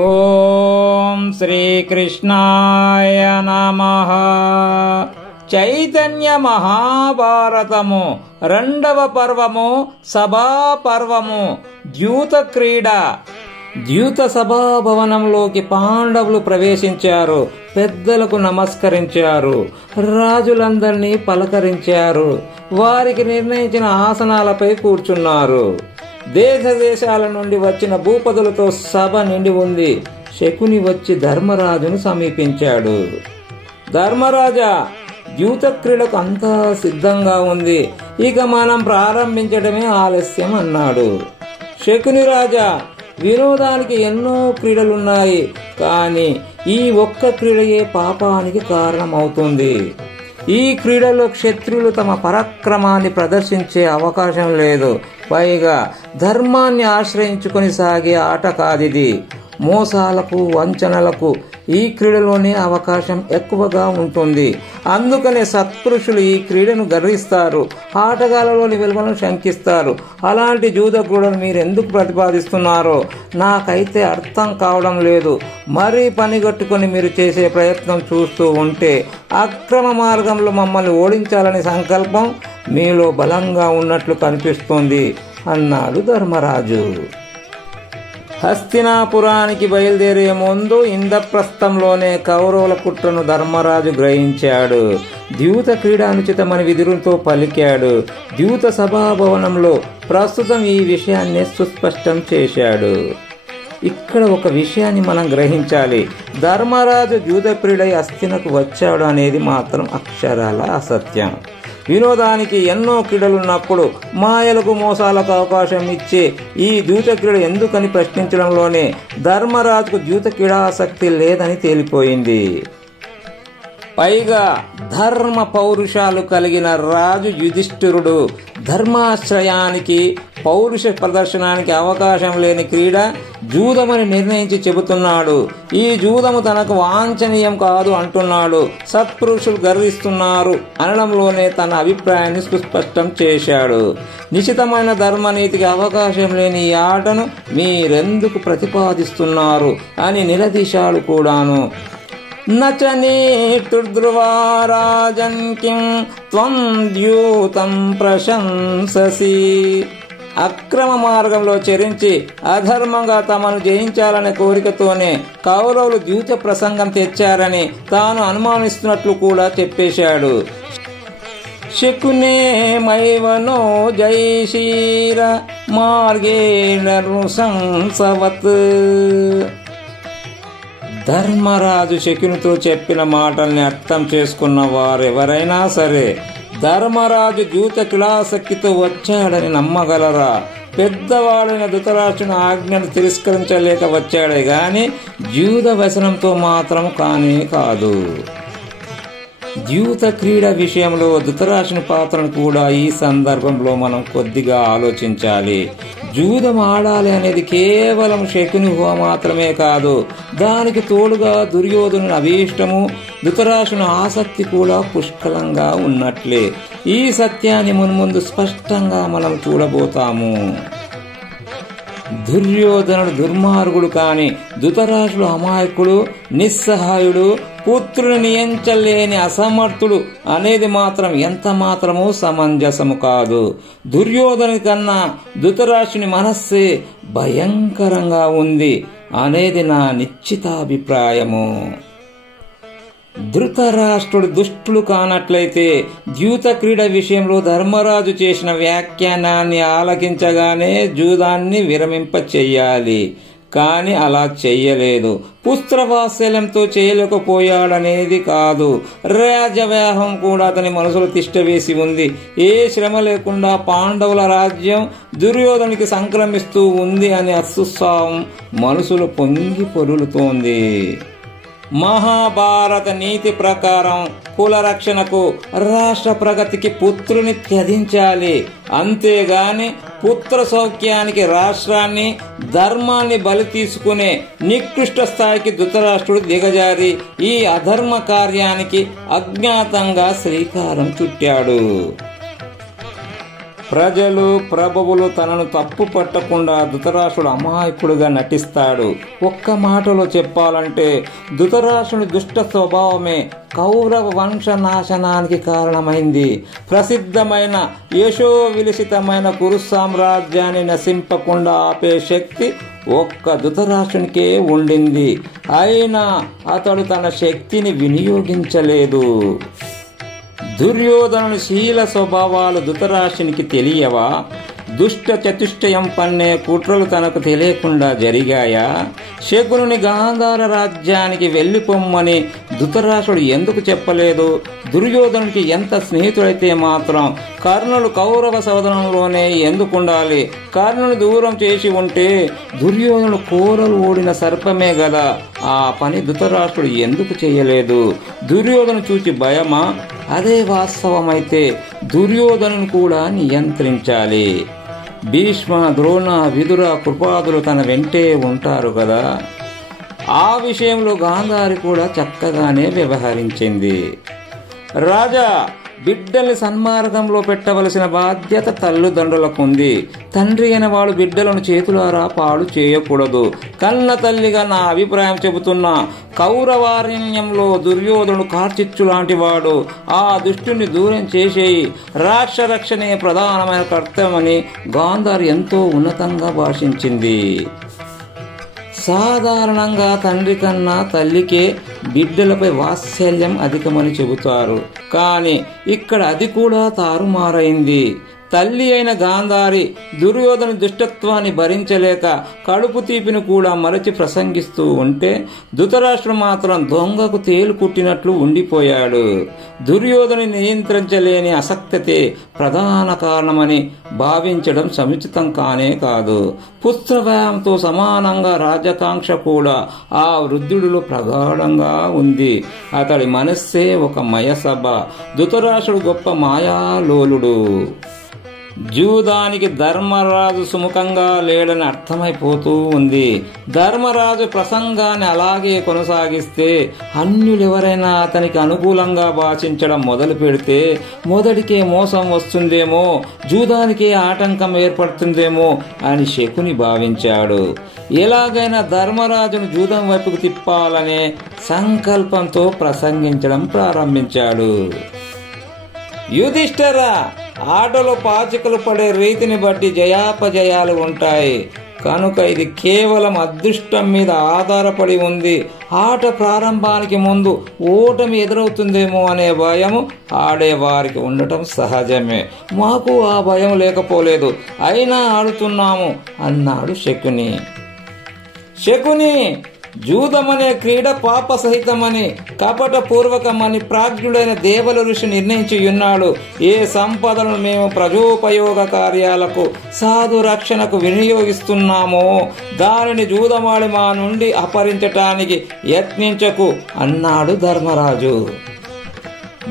ఓం శ్రీకృష్ణాయ నమః. చైతన్య మహాభారతము 2వ పర్వము సభా పర్వము ద్యూత క్రీడ. ద్యూత సభాభవనంలోకి పాండవులు ప్రవేశించారు. పెద్దలకు నమస్కరించారు. రాజులందరినీ పలకరించారు. వారికి నిర్ణయించిన ఆసనాలపై కూర్చున్నారు. దేశ దేశాల నుండి వచ్చిన భూపతులతో సభ నిండి ఉంది. శకుని వచ్చి ధర్మరాజును సమీపించాడు. ధర్మరాజా, ద్యూత క్రీడకు అంతా సిద్ధంగా ఉంది, ఇక మనం ప్రారంభించడమే ఆలస్యం అన్నాడు. శకుని రాజా, వినోదానికి ఎన్నో క్రీడలున్నాయి, కానీ ఈ ఒక్క క్రీడయే పాపానికి కారణమవుతుంది. ఈ క్రీడలో క్షత్రియులు తమ పరాక్రమాన్ని ప్రదర్శించే అవకాశం లేదు. పైగా ధర్మాన్ని ఆశ్రయించుకొని సాగే ఆట కాదిది. మోసాలకు వంచనలకు ఈ క్రీడలోనే అవకాశం ఎక్కువగా ఉంటుంది. అందుకనే సత్పురుషులు ఈ క్రీడను గర్విస్తారు, ఆటగాళ్లలోని విలువలను శంకిస్తారు. అలాంటి జూద క్రీడను మీరెందుకు ప్రతిపాదిస్తున్నారో నాకైతే అర్థం కావడం లేదు. మరీ పనిగట్టుకొని మీరు చేసే ప్రయత్నం చూస్తూ ఉంటే అక్రమ మార్గంలో మమ్మల్ని ఓడించాలనే సంకల్పం మీలో బలంగా ఉన్నట్లు కనిపిస్తోంది అన్నాడు ధర్మరాజు. హస్తినాపురానికి బయలుదేరే ముందు ఇంద్రప్రస్థంలోనే కౌరవుల కుట్రను ధర్మరాజు గ్రహించాడు. ద్యూత క్రీడ అనుచితమని విదురులతో పలికాడు. ద్యూత సభాభవనంలో ప్రస్తుతం ఈ విషయాన్ని సుస్పష్టం చేశాడు. ఇక్కడ ఒక విషయాన్ని మనం గ్రహించాలి. ధర్మరాజు ద్యూత క్రీడై హస్తినకు వచ్చాడు అనేది మాత్రం అక్షరాల అసత్యం. వినోదానికి ఎన్నో క్రీడలున్నప్పుడు మాయలకు మోసాలకు అవకాశం ఇచ్చే ఈ ద్యూత క్రీడ ఎందుకని ప్రశ్నించడంలోనే ధర్మరాజుకు ద్యూత క్రీడాసక్తి లేదని తేలిపోయింది. పైగా ధర్మ పౌరుషాలు కలిగిన రాజు యుధిష్ఠిరుడు ధర్మాశ్రయానికి పౌరుష ప్రదర్శనానికి అవకాశం లేని క్రీడ జూదమని నిర్ణయించి చెబుతున్నాడు. ఈ జూదము తనకు వాంఛనీయం కాదు అంటున్నాడు. సత్పురుషులు గర్విస్తున్నారు అనడంలోనే తన అభిప్రాయాన్ని సుస్పష్టం చేశాడు. నిశితమైన ధర్మనీతికి అవకాశం లేని ఈ ఆటను మీరెందుకు ప్రతిపాదిస్తున్నారు అని నిలదీశాడు కూడాను. నచనేతుర్ధ్రువారాజన్ కిం త్వం ద్యూతం ప్రశంససి. అక్రమ మార్గంలో చరించి అధర్మంగా తమను జయించాలనే కోరికతోనే కౌరవులు ద్యూత ప్రసంగం తెచ్చారని తాను అనుమానిస్తున్నట్లు కూడా చెప్పేశాడు. శకునే మైవనో జైశీర మార్గేణ నృశంసవత్. ధర్మరాజు శకునితో చెప్పిన మాటల్ని అర్థం చేసుకున్న వారెవరైనా సరే ధర్మరాజు ద్యూత క్రీడాసక్తితో వచ్చాడని నమ్మగలరా? పెద్దవాడైన ధృతరాష్ట్రుని ఆజ్ఞను తిరస్కరించలేక వచ్చాడే గాని ద్యూత వ్యసనంతో మాత్రం కానే కాదు. ద్యూత క్రీడ విషయంలో ధృతరాష్ట్రుని పాత్రను కూడా ఈ సందర్భంలో మనం కొద్దిగా ఆలోచించాలి. జూదం ఆడాలి అనేది కేవలం శకుని ఊహ మాత్రమే కాదు, దానికి తోడుగా దుర్యోధనుని అభీష్టము, ధృతరాష్ట్రుని ఆసక్తి కూడా పుష్కలంగా ఉన్నట్లే. ఈ సత్యాన్ని మున్ముందు స్పష్టంగా మనం చూడబోతాము. దుర్యోధనుడు దుర్మార్గుడు కాని ధృతరాష్ట్రుడు అమాయకుడు, నిస్సహాయుడు, పుత్రుని నియంత్రించలేని అసమర్థుడు అనేది మాత్రం ఎంత మాత్రమూ సమంజసము కాదు. దుర్యోధను కన్నా ధృతరాష్ట్రుని మనస్సే భయంకరంగా ఉంది అనేది నా నిశ్చితాభిప్రాయము. ధృతరాష్ట్రుడు దుష్టుడు కానట్లయితే ద్యూత క్రీడ విషయంలో ధర్మరాజు చేసిన వ్యాఖ్యానాన్ని ఆలకించగానే జూదాన్ని విరమింప చెయ్యాలి. కాని అలా చెయ్యలేదు. పుత్రవాత్సల్యంతో చేయలేకపోయాడనేది కాదు, రాజ్యవ్యాహం కూడా అతని మనసులో తిష్టవేసి ఉంది. ఏ శ్రమ లేకుండా పాండవుల రాజ్యం దుర్యోధనునికి సంక్రమిస్తూ ఉంది అనే అత్యుత్సాహం మనసులో పొంగి పొరులుతోంది. మహాభారత నీతి ప్రకారం కుల రక్షణకు, రాష్ట్ర ప్రగతికి పుత్రుని త్యజించాలి. అంతేగాని పుత్ర సౌఖ్యానికి రాష్ట్రాన్ని, ధర్మాన్ని బలి తీసుకునే నికృష్ట స్థాయికి ధృతరాష్ట్రుడు దిగజారి ఈ అధర్మ కార్యానికి అజ్ఞాతంగా శ్రీకారం చుట్టాడు. ప్రజలు, ప్రభువులు తనను తప్పు పట్టకుండా ధృతరాష్ట్రుడు అమాయకుడుగా నటిస్తాడు. ఒక్క మాటలో చెప్పాలంటే ధృతరాష్ట్రుని దుష్ట స్వభావమే కౌరవ వంశ నాశనానికి కారణమైంది. ప్రసిద్ధమైన యశో విలసితమైన కురు సామ్రాజ్యాన్ని నశింపకుండా ఆపే శక్తి ఒక్క ధృతరాష్ట్రునికే ఉండింది. అయినా అతడు తన శక్తిని వినియోగించలేదు. దుర్యోధనుని శీల స్వభావాలు ధృతరాష్ట్రునికి తెలియవా? దుష్ట చతుష్టయం పన్నే కుట్రలు తనకు తెలియకుండా జరిగాయా? శకునుని గాంధార రాజ్యానికి వెళ్లిపోమ్మని ధృతరాష్ట్రుడు ఎందుకు చెప్పలేదు? దుర్యోధనుడికి ఎంత స్నేహితుడైతే మాత్రం కర్ణుడు కౌరవ సోదరంలోనే ఎందుకుండాలి? కర్ణుని దూరం చేసి ఉంటే దుర్యోధనుడు కోరలు ఓడిన సర్పమే గదా. ఆ పని ధృతరాష్ట్రుడు ఎందుకు చేయలేదు? దుర్యోధను చూచి భయమా? అదే వాస్తవమైతే దుర్యోధనుని కూడా నియంత్రించాలి. భీష్మ, ద్రోణ, విదుర, కృపాదులు తన వెంటే ఉంటారు కదా. ఆ విషయంలో గాంధారి కూడా చక్కగానే వ్యవహరించింది. రాజా, బిడ్డల్ని సన్మార్గంలో పెట్టవలసిన బాధ్యత తల్లిదండ్రులకు ఉంది. తండ్రి అయిన వాడు బిడ్డలను చేతులారా పాడు చేయకూడదు. కన్న తల్లిగా నా అభిప్రాయం చెబుతున్నా. కౌరవారణ్యంలో దుర్యోధనుడు కార్చిచ్చు లాంటి వాడు. ఆ దుష్టుని దూరం చేసేయి. రాష్ట్ర రక్షణే ప్రధానమైన కర్తవ్యమని గాంధారి ఎంతో ఉన్నతంగా భాషించింది. సాధారణంగా తండ్రి కన్నా తల్లికే బిడ్డలపై వాత్సల్యం అధికమని చెబుతారు. కానీ ఇక్కడ అది కూడా తారుమారైంది. తల్లి అయిన గాంధారి దుర్యోధన దుష్టత్వాన్ని భరించలేక కడుపు తీపిని కూడా మరచి ప్రసంగిస్తూ ఉంటే ధృతరాష్ట్రుడు మాత్రం దొంగకు తేలు కుట్టినట్లు ఉండిపోయాడు. దుర్యోధను నియంత్రించలేని అసక్తతే ప్రధాన కారణమని భావించడం సముచితం కానే కాదు. పుత్రవ్యాయంతో సమానంగా రాజకాంక్ష కూడా ఆ వృద్ధుడిలో ప్రగాఢంగా ఉంది. అతడి మనస్సే ఒక మయసభ. ధృతరాష్ట్రుడు గొప్ప మాయాలోలుడు. జూదానికి ధర్మరాజు సుముఖంగా లేడని అర్థమైపోతూ ఉంది. ధర్మరాజు ప్రసంగాన్ని అలాగే కొనసాగిస్తే అన్యులెవరైనా అతనికి అనుకూలంగా భాషించడం మొదలు పెడితే మొదటికే మోసం వస్తుందేమో, జూదానికే ఆటంకం ఏర్పడుతుందేమో అని శకుని భావించాడు. ఎలాగైనా ధర్మరాజును జూదం వైపుకు తిప్పాలనే సంకల్పంతో ప్రసంగించడం ప్రారంభించాడు. యుధిష్ఠిరా, ఆటలో పాచికలు పడే రీతిని బట్టి జయాపజయాలు ఉంటాయి. కనుక ఇది కేవలం అదృష్టం మీద ఆధారపడి ఉంది. ఆట ప్రారంభానికి ముందు ఓటమి ఎదురవుతుందేమో అనే భయము ఆడేవారికి ఉండటం సహజమే. మాకు ఆ భయం లేకపోలేదు, అయినా ఆడుతున్నాము అన్నాడు శకుని. శకుని, జూదమనే క్రీడ పాప సహితమని, కపట పూర్వకమని ప్రాజ్ఞుడైన దేవల ఋషి నిర్ణయించి ఉన్నాడు. ఏ సంపదలను మేము ప్రజోపయోగ కార్యాలకు, సాధు రక్షణకు వినియోగిస్తున్నామో దానిని జూదమాడి మా నుండి అపహరించటానికి యత్నించకు అన్నాడు ధర్మరాజు.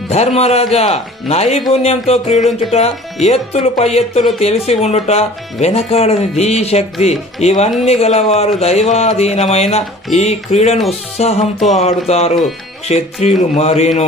ధర్మరాజా, నైపుణ్యంతో క్రీడించుట, ఎత్తులు పై ఎత్తులు తెలిసి ఉండుట, వెనకాడని ధీశక్తి, ఇవన్నీ గలవారు దైవాధీనమైన ఈ క్రీడను ఉత్సాహంతో ఆడుతారు. క్షత్రియులు మరీను.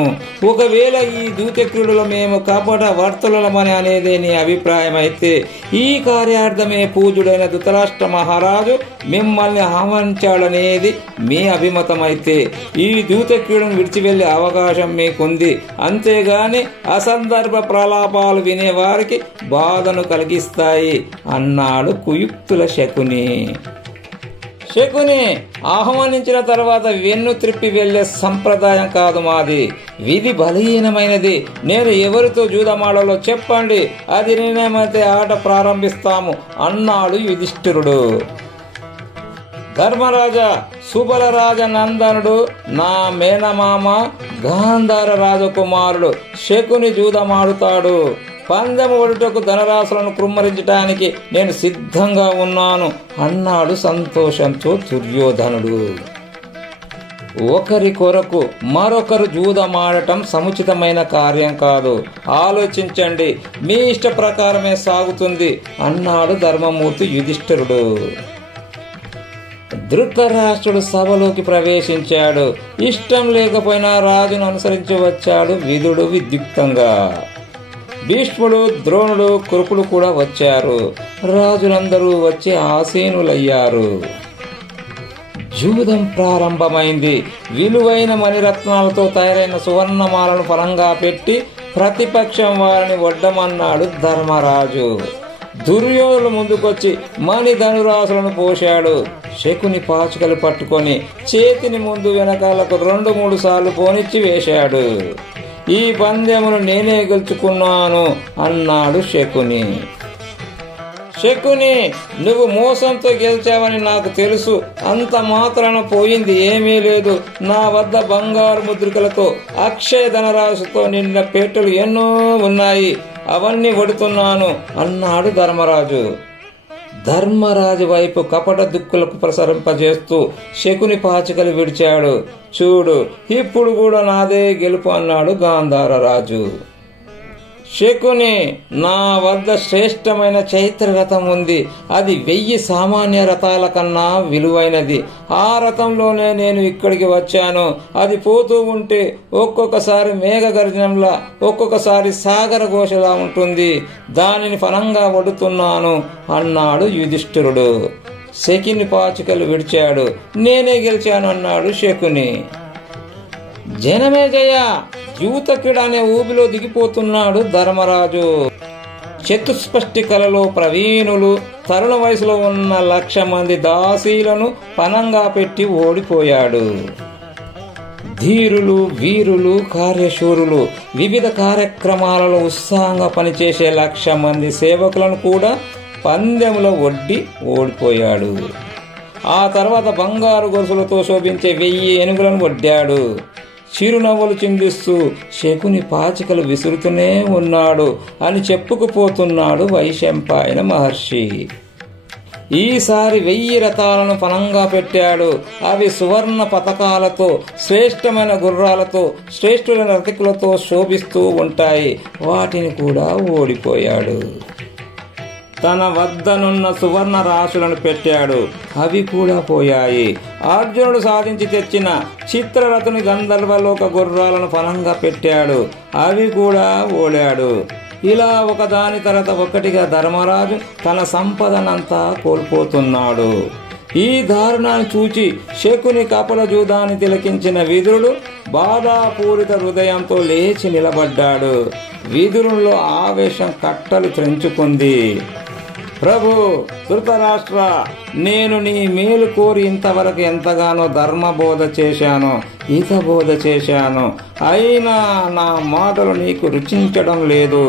ఒకవేళ ఈ దూత క్రీడలో మేము కపట వర్తలమని అనేదే నీ అభిప్రాయం అయితే ఈ కార్యార్థమే పూజుడైన ధృతరాష్ట్ర మహారాజు మిమ్మల్ని ఆహ్వానించాడనేది మీ అభిమతమైతే ఈ దూత క్రీడను విడిచి వెళ్లే అవకాశం మీకుంది. అంతేగాని అసందర్భ ప్రలాపాలు వినేవారికి బాధను కలిగిస్తాయి అన్నాడు కుయుక్తుల శకుని. శకుని, ఆహ్వానించిన తర్వాత వెన్ను త్రిప్పి వెళ్లే సంప్రదాయం కాదు మాది. విధి బలహీనమైనది. నేను ఎవరితో జూదమాడాలో చెప్పండి, అది నిర్ణయమైతే ఆట ప్రారంభిస్తాము అన్నాడు యుధిష్ఠిరుడు. ధర్మరాజా, సుబలరాజ నందనుడు నా మేనమామ గాంధార రాజకుమారుడు శకుని జూదమాడుతాడు. పందెం ఒడుటకు ధనరాశులను కృమ్మరించడానికి నేను సిద్ధంగా ఉన్నాను అన్నాడు సంతోషంతో దుర్యోధనుడు. ఒకరి కొరకు మరొకరు జూదమాడటం సముచితమైన కార్యం కాదు. ఆలోచించండి, మీ ఇష్ట ప్రకారమే సాగుతుంది అన్నాడు ధర్మమూర్తి యుధిష్ఠిరుడు. ధృతరాష్ట్రుడు సభలోకి ప్రవేశించాడు. ఇష్టం లేకపోయినా రాజును అనుసరించి వచ్చాడు విదుడు విద్యుక్తంగా. భీష్ముడు, ద్రోణుడు, కృపుడు కూడా వచ్చారు. రాజులందరూ వచ్చి ఆసీనులయ్యారు. జూదం ప్రారంభమైంది. విలువైన మణిరత్నాలతో తయారైన సువర్ణమాలను ఫలంగా పెట్టి ప్రతిపక్షం వారిని వడ్డమన్నాడు ధర్మరాజు. దుర్యోధనుడు ముందుకొచ్చి మణి ధనురాసులను పోశాడు. శకుని పాచికలు పట్టుకొని చేతిని ముందు వెనకాలకు 2-3 సార్లు పోనిచ్చి వేశాడు. ఈ పందెమును నేనే గెలుచుకున్నాను అన్నాడు శకుని. శకుని, నువ్వు మోసంతో గెలిచావని నాకు తెలుసు. అంత మాత్రాన పోయింది ఏమీ లేదు. నా వద్ద బంగారు ముద్రికలతో అక్షయ ధనరాశితో నిండిన పెట్టెలు ఎన్నో ఉన్నాయి. అవన్నీ వడుతున్నాను అన్నాడు ధర్మరాజు. ధర్మరాజు వైపు కపట దుక్కులకు ప్రసరింపజేస్తూ శకుని పాచికలు విడిచాడు. చూడు, ఇప్పుడు కూడా నాదే గెలుపు అన్నాడు గాంధార రాజు. శకుని, నా వద్ద శ్రేష్టమైన చైత్ర రథం ఉంది. అది 1000 సామాన్య రథాల కన్నా విలువైనది. ఆ రథంలోనే నేను ఇక్కడికి వచ్చాను. అది పోతూ ఉంటే ఒక్కొక్కసారి మేఘ గర్జనంలా, ఒక్కొక్కసారి సాగర ఘోషలా ఉంటుంది. దానిని ఫలంగా వడుతున్నాను అన్నాడు యుధిష్ఠిరుడు. శకుని పాచికలు విడిచాడు. నేనే గెలిచాను అన్నాడు శకుని. జనమేజయ, యూతక్రీడ అనే ఊబిలో దిగిపోతున్నాడు ధర్మరాజు. చతుష్పష్టి కళలో ప్రవీణులు, తరుణ వయసులో ఉన్న 1,00,000 మంది దాసీలను పనంగా పెట్టి ఓడిపోయాడు. ధీరులు, వీరులు, కార్యశూరులు, వివిధ కార్యక్రమాలలో ఉత్సాహంగా పనిచేసే 1,00,000 మంది సేవకులను కూడా పందెములో ఒడ్డి ఓడిపోయాడు. ఆ తర్వాత బంగారు గొలుసులతో శోభించే 1000 ఏనుగులను ఒడ్డాడు. చిరునవ్వులు చిందిస్తూ శకుని పాచికలు విసురుతూనే ఉన్నాడు అని చెప్పుకుపోతున్నాడు వైశంపాయన మహర్షి. ఈసారి 1000 రథాలను పనంగా పెట్టాడు. అవి సువర్ణ పతకాలతో, శ్రేష్టమైన గుర్రాలతో, శ్రేష్ఠులైన రథికులతో శోభిస్తూ ఉంటాయి. వాటిని కూడా ఓడిపోయాడు. తన వద్దనున్న సువర్ణ రాశులను పెట్టాడు. అవి కూడా పోయాయి. అర్జునుడు సాధించి తెచ్చిన చిత్రరథుని గంధర్వలోక గుర్రాలను ఫలంగా పెట్టాడు. అవి కూడా ఓడాడు. ఇలా ఒకదాని తర్వాత ఒకటిగా ధర్మరాజు తన సంపదనంతా కోల్పోతున్నాడు. ఈ దారుణాన్ని చూచి శకుని కపల జూదాన్ని తిలకించిన విదురుడు బాధాపూరిత హృదయంతో లేచి నిలబడ్డాడు. విదురులో ఆవేశం కట్టలు త్రెంచుకుంది. ప్రభు ధృతరాష్ట్ర, నేను నీ మేలు కోరి ఇంతవరకు ఎంతగానో ధర్మబోధ చేశాను, హితబోధ చేశాను. అయినా నా మాటలు నీకు రుచించడం లేదు.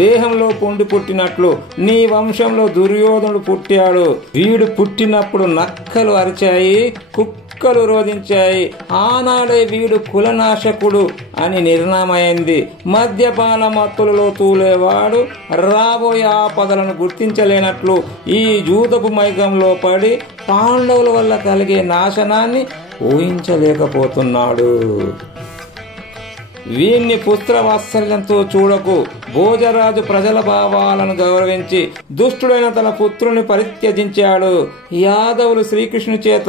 దేహంలో పుండి పుట్టినట్లు నీ వంశంలో దుర్యోధనుడు పుట్టాడు. వీడు పుట్టినప్పుడు నక్కలు అరిచాయి, కుక్కలు రోధించాయి. ఆనాడే వీడు కులనాశకుడు అని నిర్ణయమైంది. మద్యపాన మత్తులలో తూలేవాడు రాబోయే ఆపదలను గుర్తించలేనట్లు ఈ జూదపు మైకంలో పడి పాండవుల వల్ల కలిగే నాశనాన్ని ఊహించలేకపోతున్నాడు. వీణ్ణి పుత్రవాత్సల్యంతో చూడకు. భోజరాజు ప్రజల భావాలను గౌరవించి దుష్టుడైన తన పుత్రుని పరిత్యజించాడు. యాదవులు శ్రీకృష్ణుని చేత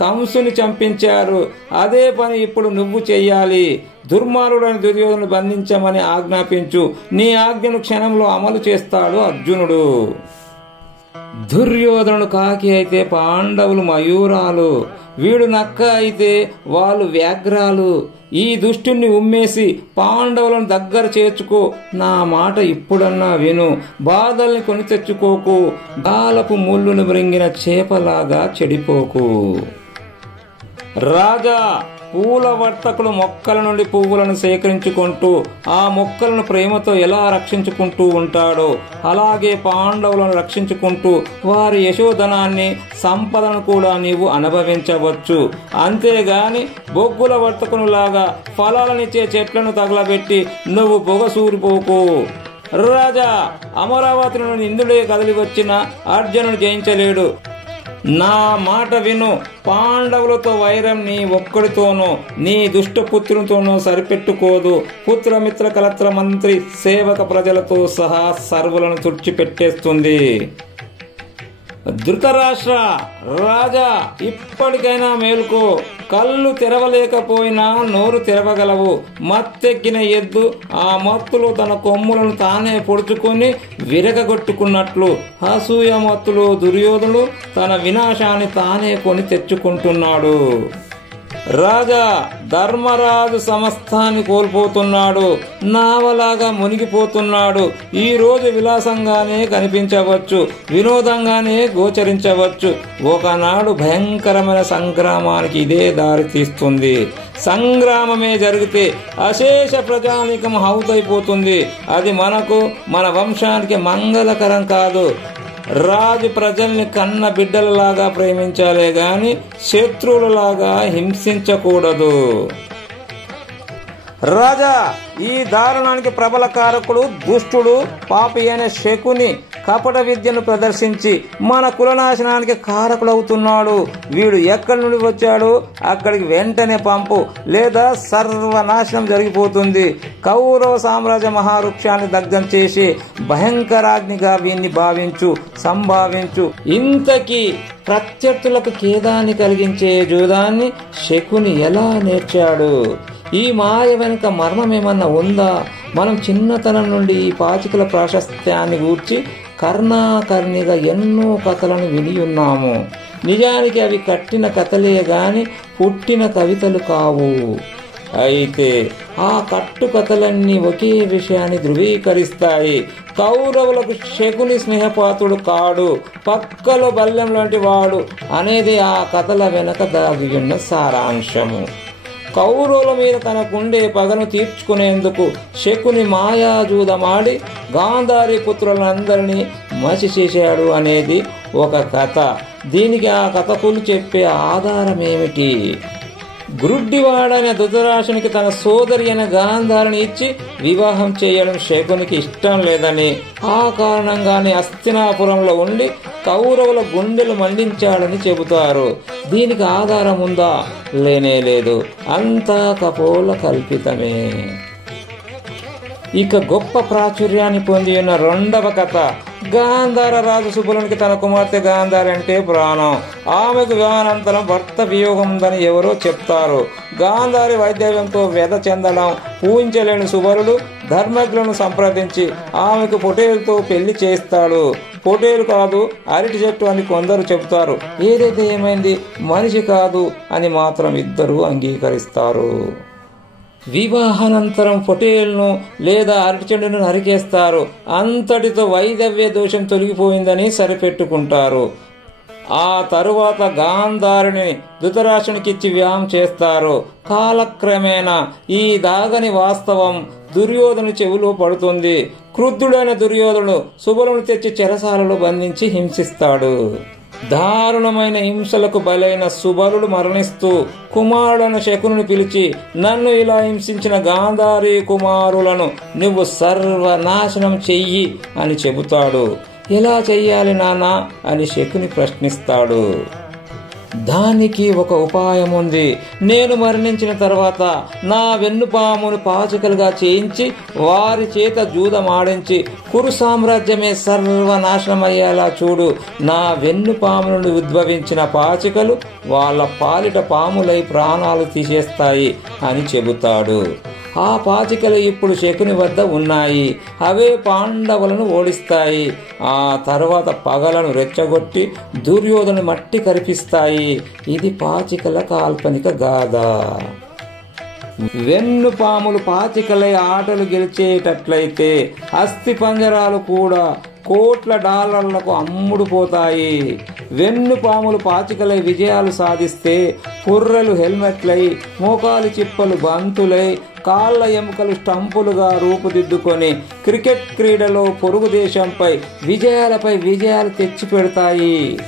కంసుని చంపించారు. అదే పని ఇప్పుడు నువ్వు చెయ్యాలి. దుర్మార్గుడైన దుర్యోధనుడు బంధించమని ఆజ్ఞాపించు. నీ ఆజ్ఞను క్షణంలో అమలు చేస్తాడు అర్జునుడు. దుర్యోధనుడు కాకి అయితే పాండవులు మయూరాలు, వీడు నక్క అయితే వాళ్ళు వ్యాఘ్రాలు. ఈ దుష్టుణ్ణి ఉమ్మేసి పాండవులను దగ్గర చేర్చుకో. నా మాట ఇప్పుడన్నా విను. బాధల్ని కొని తెచ్చుకోకు. గాలపు ముళ్ళును మృంగిన చేపలాగా చెడిపోకు. రాజా, పూల వర్తకుడు మొక్కల నుండి పువ్వులను సేకరించుకుంటూ ఆ మొక్కలను ప్రేమతో ఎలా రక్షించుకుంటూ ఉంటాడో అలాగే పాండవులను రక్షించుకుంటూ వారి యశోధనాన్ని, సంపదను కూడా నీవు అనుభవించవచ్చు. అంతేగాని బొగ్గుల వర్తకునిలాగా ఫలాలనిచ్చే చెట్లను తగలబెట్టి నువ్వు పొగసూరిపోకు. రాజా, అమరావతి నుండి ఇంద్రుడే కదిలి వచ్చిన అర్జునుడు జయించలేడు. నా మాట విను, పాండవులతో వైరం నీ ఒక్కడితోనూ నీ దుష్టపుత్రునితోనూ సరిపెట్టుకోదు. పుత్రమిత్ర కలత్ర మంత్రి సేవక ప్రజలతో సహా సర్వులను తుడిచిపెట్టేస్తుంది. ధృతరాష్ట్ర రాజా, ఇప్పటికైనా మేలుకో. కళ్ళు తెరవలేకపోయినా నోరు తెరవగలవు. మత్తెక్కిన ఎద్దు ఆ మత్తులో తన కొమ్ములను తానే పొడుచుకొని విరగగొట్టుకున్నట్లు అసూయ మత్తులో దుర్యోధనుడు తన వినాశాన్ని తానే కొని తెచ్చుకుంటున్నాడు. రాజా, ధర్మరాజు సమస్తాన్ని కోల్పోతున్నాడు. నావలాగా మునిగిపోతున్నాడు. ఈ రోజు విలాసంగానే కనిపించవచ్చు, వినోదంగానే గోచరించవచ్చు. ఒకనాడు భయంకరమైన సంగ్రామానికి ఇదే దారి తీస్తుంది. సంగ్రామమే జరిగితే అశేష ప్రజానీకం హౌతైపోతుంది. అది మనకు, మన వంశానికి మంగళకరం కాదు. రాజు ప్రజల్ని కన్న బిడ్డలలాగా ప్రేమించాలే గాని శత్రువులలాగా హింసించకూడదు. రాజా, ఈ దారుణానికి ప్రబల కారకుడు దుష్టుడు పాపి అయిన శకుని కపట విద్యను ప్రదర్శించి మన కులనాశనానికి కారకుడవుతున్నాడు. వీడు ఎక్కడి నుండి వచ్చాడు అక్కడికి వెంటనే పంపు, లేదా సర్వనాశనం జరిగిపోతుంది. కౌరవ సామ్రాజ్య మహావృక్షాన్ని దగ్ధం చేసి భయంకరాగ్నిగా వీన్ని సంభావించు. ఇంతకీ ప్రత్యర్థులకు ఖేదాన్ని కలిగించే జూదాన్ని శకుని ఎలా నేర్చాడు? ఈ మాయ వెనుక మర్మమేమన్నా ఉందా? మనం చిన్నతనం నుండి ఈ పాచికల ప్రాశస్త్యాన్ని గూర్చి కర్ణాకర్ణిగా ఎన్నో కథలను విని ఉన్నాము. నిజానికి అవి కట్టిన కథలే గాని పుట్టిన కవితలు కావు. అయితే ఆ కట్టు కథలన్నీ ఒకే విషయాన్ని ధృవీకరిస్తాయి. కౌరవులకు శకుని స్నేహపాత్రుడు కాడు, పక్కలో బల్లెం లాంటి వాడు అనేది ఆ కథల వెనక దాగి ఉన్న సారాంశము. కౌరవుల మీద తనకుండే పగను తీర్చుకునేందుకు శకుని మాయాజూదమాడి గాంధారి పుత్రులందరినీ మసి చేశాడు అనేది ఒక కథ. దీనికి ఆ కథకులు చెప్పే ఆధారం ఏమిటి? గ్రుడ్డివాడైన ధృతరాష్ట్రునికి తన సోదరి అయిన గాంధారిని ఇచ్చి వివాహం చేయడం శకునికి ఇష్టం లేదని, ఆ కారణంగానే హస్తినాపురంలో ఉండి కౌరవుల గుండెలు మండించాడని చెబుతారు. దీనికి ఆధారం ఉందా? లేనే లేదు. అంతా కపోల కల్పితమే. ఇక గొప్ప ప్రాచుర్యాన్ని పొంది ఉన్న రెండవ కథ. గాంధార రాజు సుబలునికి తన కుమార్తె గాంధారి అంటే ప్రాణం. ఆమెకు వివాహానంతరం భర్త వియోగం ఉందని ఎవరో చెప్తారు. గాంధారి వైద్యంతో వ్యధ చెందడం ఊహించలేని సుబలుడు ధర్మజ్ఞులను సంప్రదించి ఆమెకు పొటేలుతో పెళ్లి చేస్తాడు. పొటేలు కాదు, అరటి చెట్టు అని కొందరు చెబుతారు. ఏదైతే ఏమైంది, మనిషి కాదు అని మాత్రం ఇద్దరు అంగీకరిస్తారు. వివాహానంతరం పొటేల్ను లేదా అరటి చెట్టును నరికేస్తారు. అంతటితో వైదవ్య దోషం తొలగిపోయిందని సరిపెట్టుకుంటారు. ఆ తరువాత గాంధారిని ధృతరాష్ట్రునికిచ్చి వివాహం చేస్తారు. కాలక్రమేణా ఈ దాగని వాస్తవం దుర్యోధను చెవిలో పడుతుంది. క్రుద్ధుడైన దుర్యోధనుడు సుబలును తెచ్చి చెరసాలలో బంధించి హింసిస్తాడు. దారుణమైన హింసలకు బలైన సుబలుడు మరణిస్తూ కుమారుడైన శకుని పిలిచి, నన్ను ఇలా హింసించిన గాంధారి కుమారులను నువ్వు సర్వనాశనం చెయ్యి అని చెబుతాడు. ఎలా చెయ్యాలి నాన్నా అని శకుని ప్రశ్నిస్తాడు. దానికి ఒక ఉపాయం ఉంది. నేను మరణించిన తర్వాత నా వెన్నుపామును పాచికలుగా చేయించి వారి చేత జూదమాడించి కురు సామ్రాజ్యమే సర్వనాశనమయ్యేలా చూడు. నా వెన్నుపాము నుండి ఉద్భవించిన పాచికలు వాళ్ళ పాలిట పాములై ప్రాణాలు తీసేస్తాయి అని చెబుతాడు. ఆ పాచికలు ఇప్పుడు శకుని వద్ద ఉన్నాయి. అవే పాండవులను ఓడిస్తాయి. ఆ తర్వాత పగలను రెచ్చగొట్టి దుర్యోధను మట్టి కరిపిస్తాయి. ఇది పాచికల కాల్పనిక గాథ. వెన్నుపాములు పాచికలై ఆటలు గెలిచేటట్లయితే అస్థి పంజరాలు కూడా కోట్ల డాలర్లకు అమ్ముడుపోతాయి. వెన్నుపాములు పాచికలై విజయాలు సాధిస్తే పుర్రెలు హెల్మెట్లై, మోకాలి చిప్పలు బంతులై, కాళ్ల ఎముకలు స్టంపులుగా రూపుదిద్దుకొని క్రికెట్ క్రీడలో పొరుగు దేశంపై విజయాలపై విజయాలు తెచ్చిపెడతాయి.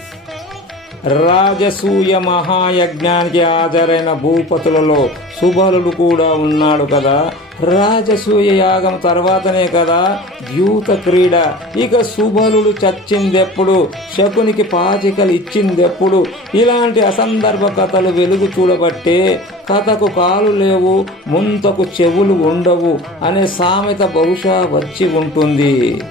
రాజసూయ మహాయజ్ఞానికి హాజరైన భూపతులలో సుబలుడు కూడా ఉన్నాడు కదా. రాజసూయ యాగం తర్వాతనే కదా ద్యూత క్రీడ. ఇక సుబలుడు చచ్చిందెప్పుడు, శకునికి పాచికలు ఇచ్చిందెప్పుడు? ఇలాంటి అసందర్భ కథలు వెలుగు చూడబట్టే కథకు కాలు లేవు, ముంతకు చెవులు ఉండవు అనే సామెత బహుశా వచ్చి ఉంటుంది.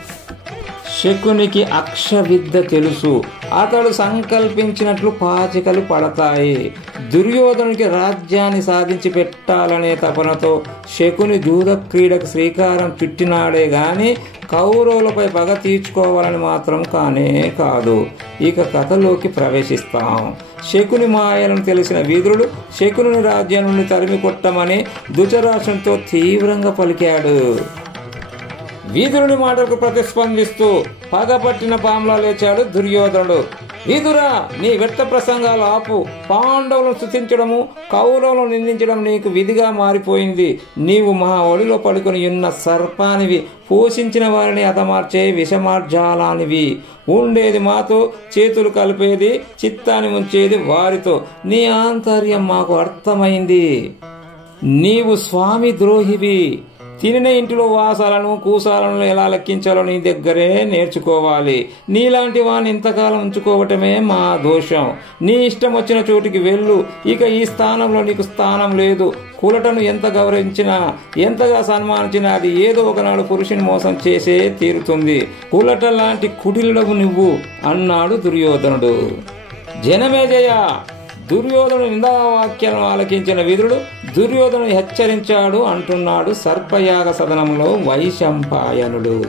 శకునికి అక్షవిద్య తెలుసు. అతడు సంకల్పించినట్లు పాచికలు పడతాయి. దుర్యోధనునికి రాజ్యాన్ని సాధించి పెట్టాలనే తపనతో శకుని జూద క్రీడకు శ్రీకారం చుట్టినాడే గాని కౌరవులపై పగ తీర్చుకోవాలని మాత్రం కానే కాదు. ఇక కథలోకి ప్రవేశిస్తాం. శకుని మాయలను తెలిసిన విదురుడు శకుని రాజ్యం నుండి తరిమి కొట్టమని ధృతరాష్ట్రునితో తీవ్రంగా పలికాడు. విదురుని మాటలకు ప్రతిస్పందిస్తూ పగపట్టిన పాములా లేచాడు దుర్యోధనుడు. విదురా, నీ వ్యర్థ ప్రసంగాలు ఆపు. పాండవులను స్తుతించడము, కౌరవులను నిందించడం నీకు విధిగా మారిపోయింది. నీవు మా ఒడిలో పడుకుని ఉన్న సర్పానివి, పోషించిన వారిని హతమార్చే విషమార్జాలానివి. ఉండేది మాతో, చేతులు కలిపేది, చిత్తాన్ని ముంచేది వారితో. నీ ఆంతర్యం మాకు అర్థమైంది. నీవు స్వామి ద్రోహివి. తినిన ఇంటిలో వాసాలను కూసాలను ఎలా లెక్కించాలో నీ దగ్గరే నేర్చుకోవాలి. నీలాంటి వాడిని ఇంతకాలం ఉంచుకోవటమే మా దోషం. నీ ఇష్టం వచ్చిన చోటికి వెళ్ళు. ఇక ఈ స్థానంలో నీకు స్థానం లేదు. కులటను ఎంత గౌరవించినా, ఎంతగా సన్మానించినా అది ఏదో ఒకనాడు పురుషుని మోసం చేసే తీరుతుంది. కులట లాంటి కుటిలుడవు నువ్వు అన్నాడు దుర్యోధనుడు. జనమేజయ, దుర్యోధను నిందావాక్యాలను ఆలకించిన విదురుడు దుర్యోధను హెచ్చరించాడు అంటున్నాడు సర్పయాగ సదనంలో వైశంపాయనుడు.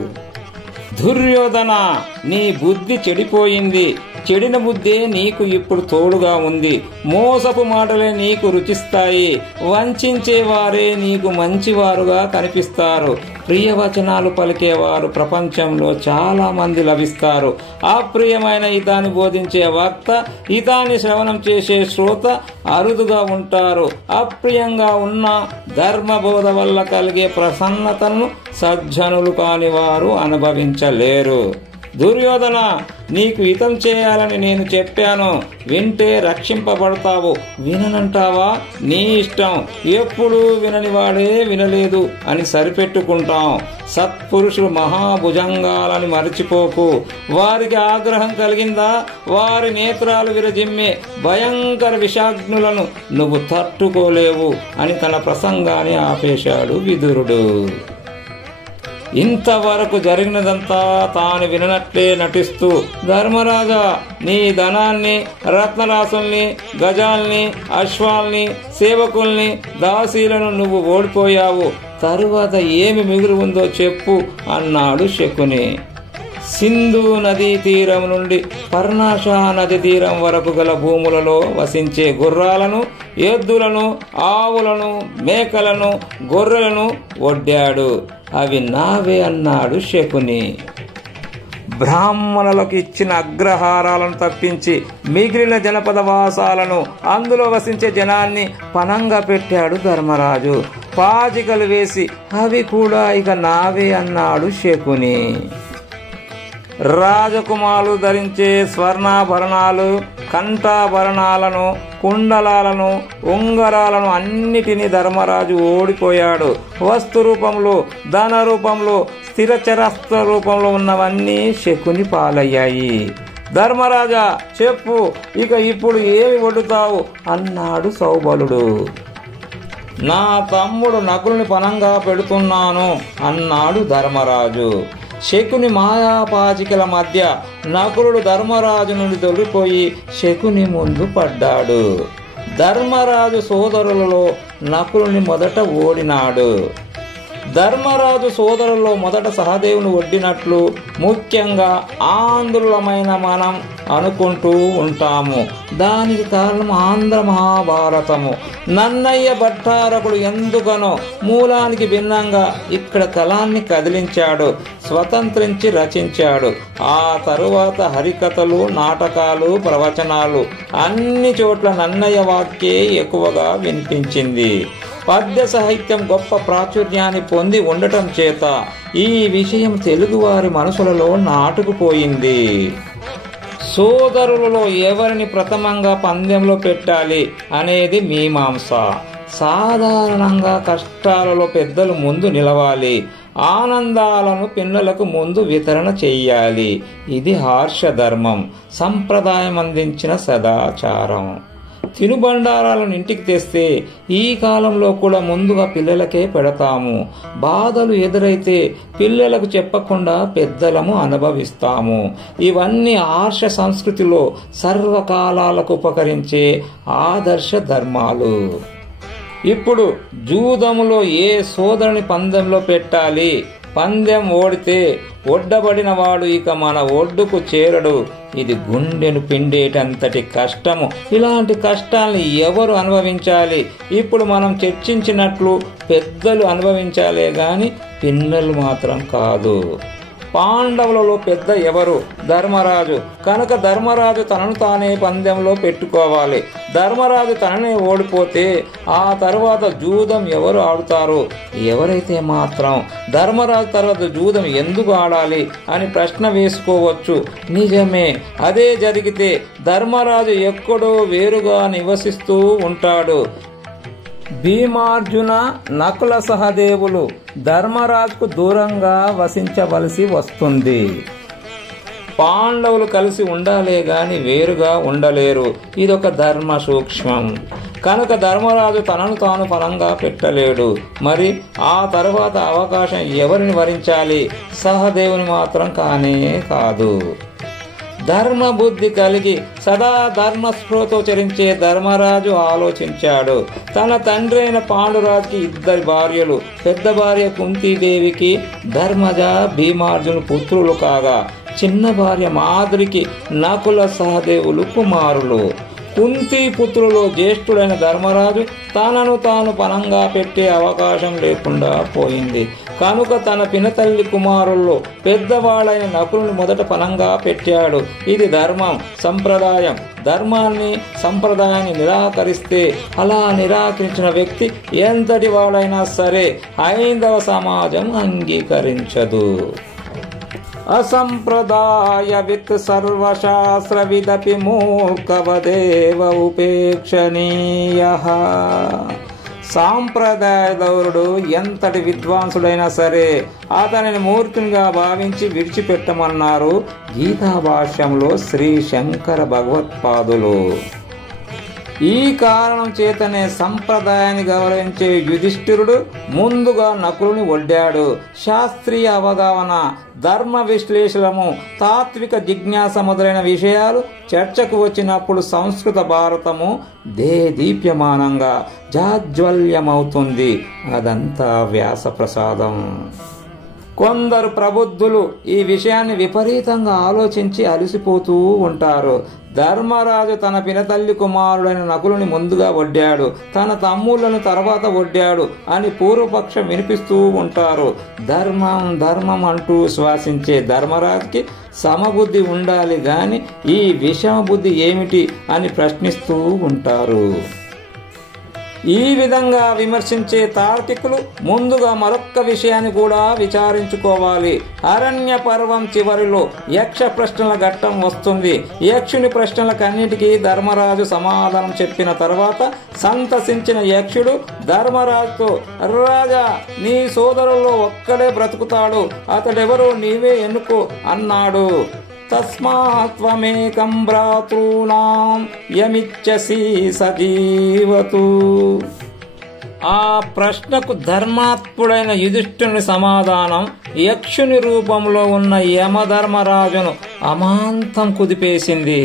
దుర్యోధన, నీ బుద్ధి చెడిపోయింది. చెడిన బుద్ధే నీకు ఇప్పుడు తోడుగా ఉంది. మోసపు మాటలే నీకు రుచిస్తాయి. వంచేవారే నీకు మంచివారుగా కనిపిస్తారు. ప్రియవచనాలు పలికేవారు ప్రపంచంలో చాలా మంది లభిస్తారు. అప్రియమైన హితాన్ని బోధించే వక్త, హితాన్ని శ్రవణం చేసే శ్రోత అరుదుగా ఉంటారు. అప్రియంగా ఉన్న ధర్మబోధ వల్ల కలిగే ప్రసన్నతను సజ్జనులు కాని వారు అనుభవించలేరు. దుర్యోధన, నీకు హితం చేయాలని నేను చెప్పాను. వింటే రక్షింపబడతావు. విననంటావా? నీ ఇష్టం. ఎప్పుడూ వినని వాడే వినలేదు అని సరిపెట్టుకుంటాం. సత్పురుషులు మహాభుజంగాలని మరిచిపోకు. వారికి ఆగ్రహం కలిగిందా, వారి నేత్రాలు విరజిమ్మే భయంకర విషాగ్నులను నువ్వు తట్టుకోలేవు అని తన ప్రసంగాన్ని ఆపేశాడు విదురుడు. ఇంతవరకు జరిగినదంతా తాను విననట్లే నటిస్తూ, ధర్మరాజా, నీ ధనాన్ని, రత్నరాసుల్ని, గజాల్ని, అశ్వాల్ని, సేవకుల్ని, దాసీలను నువ్వు ఓడిపోయావు. తరువాత ఏమి మిగులు ఉందో చెప్పు అన్నాడు శకుని. సింధు నదీ తీరం నుండి పర్ణాశా నది తీరం వరకు గల భూములలో వసించే గుర్రాలను, ఎద్దులను, ఆవులను, మేకలను, గొర్రెలను ఒడ్డాడు. అవి నావే అన్నాడు శకుని. బ్రాహ్మణులకు ఇచ్చిన అగ్రహారాలను తప్పించి మిగిలిన జనపద వాసాలను, అందులో వసించే జనాన్ని పనంగా పెట్టాడు ధర్మరాజు. పాచికలు వేసి అవి కూడా ఇక నావే అన్నాడు శకుని. రాజకుమారులు ధరించే స్వర్ణాభరణాలు, కంఠాభరణాలను, కుండలాలను, ఉంగరాలను అన్నిటినీ ధర్మరాజు ఓడిపోయాడు. వస్తు రూపంలో, ధన రూపంలో, స్థిరచరాస్త్ర రూపంలో ఉన్నవన్నీ శకుని పాలయ్యాయి. ధర్మరాజా, చెప్పు, ఇక ఇప్పుడు ఏమి వడ్డుతావు అన్నాడు సౌబలుడు. నా తమ్ముడు నకులుని పనంగా పెడుతున్నాను అన్నాడు ధర్మరాజు. శకుని మాయాపాచికల మధ్య నకులుడు ధర్మరాజు నుండి తొలిపోయి శకుని ముందు పడ్డాడు. ధర్మరాజు సోదరులలో నకులుని మొదట ఓడినాడు. ధర్మరాజు సోదరుల్లో మొదట సహదేవుని ఒడ్డినట్లు ముఖ్యంగా ఆంధ్రులమైన మనం అనుకుంటూ ఉంటాము. దానికి కారణం ఆంధ్ర మహాభారతము. నన్నయ్య భట్టారకుడు ఎందుకనో మూలానికి భిన్నంగా ఇక్కడ కళాన్ని కదిలించాడు, స్వతంత్రించి రచించాడు. ఆ తరువాత హరికథలు, నాటకాలు, ప్రవచనాలు అన్ని చోట్ల నన్నయ్య వాక్యే ఎక్కువగా వినిపించింది. పద్య సాహిత్యం గొప్ప ప్రాచుర్యాన్ని పొంది ఉండటం చేత ఈ విషయం తెలుగువారి మనసులలో నాటుకుపోయింది. సోదరులలో ఎవరిని ప్రథమంగా పందెంలో పెట్టాలి అనేది మీమాంస. సాధారణంగా కష్టాలలో పెద్దలు ముందు నిలవాలి, ఆనందాలను పిల్లలకు ముందు వితరణ చెయ్యాలి. ఇది హర్షధర్మం, సంప్రదాయం అందించిన సదాచారం. తినుబండారాలను ఇంటికి తెస్తే ఈ కాలంలో కూడా ముందుగా పిల్లలకే పెడతాము. బాధలు ఎదురైతే పిల్లలకు చెప్పకుండా పెద్దలము అనుభవిస్తాము. ఇవన్నీ ఆర్ష సంస్కృతిలో సర్వకాలాలకు ఉపకరించే ఆదర్శ ధర్మాలు. ఇప్పుడు జూదములో ఏ సోదరుని పందెంలో పెట్టాలి? పందెం ఓడితే ఒడ్డబడిన వాడు ఇక మన ఒడ్డుకు చేరడు. ఇది గుండెను పిండేటంతటి కష్టము. ఇలాంటి కష్టాల్ని ఎవరు అనుభవించాలి? ఇప్పుడు మనం చర్చించినట్లు పెద్దలు అనుభవించాలే గాని పిన్నలు మాత్రం కాదు. పాండవులలో పెద్ద ఎవరు? ధర్మరాజు. కనుక ధర్మరాజు తనను తానే పందెంలో పెట్టుకోవాలి. ధర్మరాజు తననే ఓడిపోతే ఆ తర్వాత జూదం ఎవరు ఆడుతారు? ఎవరైతే మాత్రం ధర్మరాజు తర్వాత జూదం ఎందుకు ఆడాలి అని ప్రశ్న వేసుకోవచ్చు. నిజమే, అదే జరిగితే ధర్మరాజు ఎక్కడో వేరుగా నివసిస్తూ ఉంటాడు. భీమార్జున నకుల సహదేవులు ధర్మరాజుకు దూరంగా వసించవలసి వస్తుంది. పాండవులు కలిసి ఉండాలే గాని వేరుగా ఉండలేరు. ఇదొక ధర్మ సూక్ష్మం. కనుక ధర్మరాజు తనను తాను ఫలంగా పెట్టలేడు. మరి ఆ తర్వాత అవకాశం ఎవరిని వరించాలి? సహదేవుని మాత్రం కానే కాదు. ధర్మ బుద్ధి కలిగి సదా ధర్మస్పృహతో చరించే ధర్మరాజు ఆలోచించాడు. తన తండ్రి అయిన పాండురాజుకి 2 భార్యలు. పెద్ద భార్య కుంతీదేవికి ధర్మజ భీమార్జును పుత్రులు కాగా, చిన్న భార్య మాద్రికి నకుల సహదేవులు కుమారులు. కుంతి పుత్రులో జ్యేష్ఠుడైన ధర్మరాజు తనను తాను పనంగా పెట్టే అవకాశం లేకుండా పోయింది. కనుక తన పినతల్లి కుమారుల్లో పెద్దవాళ్ళైన నకులుని మొదట పనంగా పెట్టాడు. ఇది ధర్మం, సంప్రదాయం. ధర్మాన్ని సంప్రదాయాన్ని నిరాకరిస్తే అలా నిరాకరించిన వ్యక్తి ఎంతటి వాడైనా సరే హైందవ సమాజం అంగీకరించదు. అసంప్రదాయ విత్ సర్వశాస్త్ర విదపి మూర్ఖవదేవ ఉపేక్షణీయ. సాంప్రదాయదౌరుడు ఎంతటి విద్వాంసుడైనా సరే అతనిని మూర్ఖునిగా భావించి విడిచిపెట్టమన్నారు గీతా భాష్యంలో శ్రీ శంకర భగవత్పాదులు. ఈ కారణం చేతనే సంప్రదాయాన్ని గౌరవించే యుధిష్ఠిరుడు ముందుగా నకులుని ఒడ్డాడు. శాస్త్రీయ అవగాహన, ధర్మ విశ్లేషణము, తాత్విక జిజ్ఞాస మొదలైన విషయాలు చర్చకు వచ్చినప్పుడు సంస్కృత భారతము దేదీప్యమానంగా జాజ్వల్యమవుతుంది. అదంతా వ్యాస ప్రసాదం. కొందరు ప్రబుద్ధులు ఈ విషయాన్ని విపరీతంగా ఆలోచించి అలసిపోతూ ఉంటారు. ధర్మరాజు తన పినతల్లి కుమారుడైన నకులుని ముందుగా ఒడ్డాడు, తన తమ్ముళ్లను తర్వాత ఒడ్డాడు అని పూర్వపక్షం వినిపిస్తూ ఉంటారు. ధర్మం ధర్మం అంటూ శ్వాసించే ధర్మరాజుకి సమబుద్ధి ఉండాలి గాని ఈ విషమ బుద్ధి ఏమిటి అని ప్రశ్నిస్తూ ఉంటారు. ఈ విధంగా విమర్శించే తార్కికులు ముందుగా మరొక్క విషయాన్ని కూడా విచారించుకోవాలి. అరణ్య పర్వం చివరిలో యక్ష ప్రశ్నల ఘట్టం వస్తుంది. యక్షుని ప్రశ్నలకన్నిటికీ ధర్మరాజు సమాధానం చెప్పిన తర్వాత సంతసించిన యక్షుడు ధర్మరాజుతో, రాజా, నీ సోదరుల్లో ఒక్కడే బ్రతుకుతాడు, అతడెవరో నీవే ఎన్నుకో అన్నాడు. తస్మాత్వమేకం భ్రాతॄణాం యమిచ్చసి సజీవతు. ఆ ప్రశ్నకు ధర్మాత్ముడైన యుధిష్ఠిరుని సమాధానం యక్షుని రూపంలో ఉన్న యమధర్మరాజును అమాంతం కుదిపేసింది.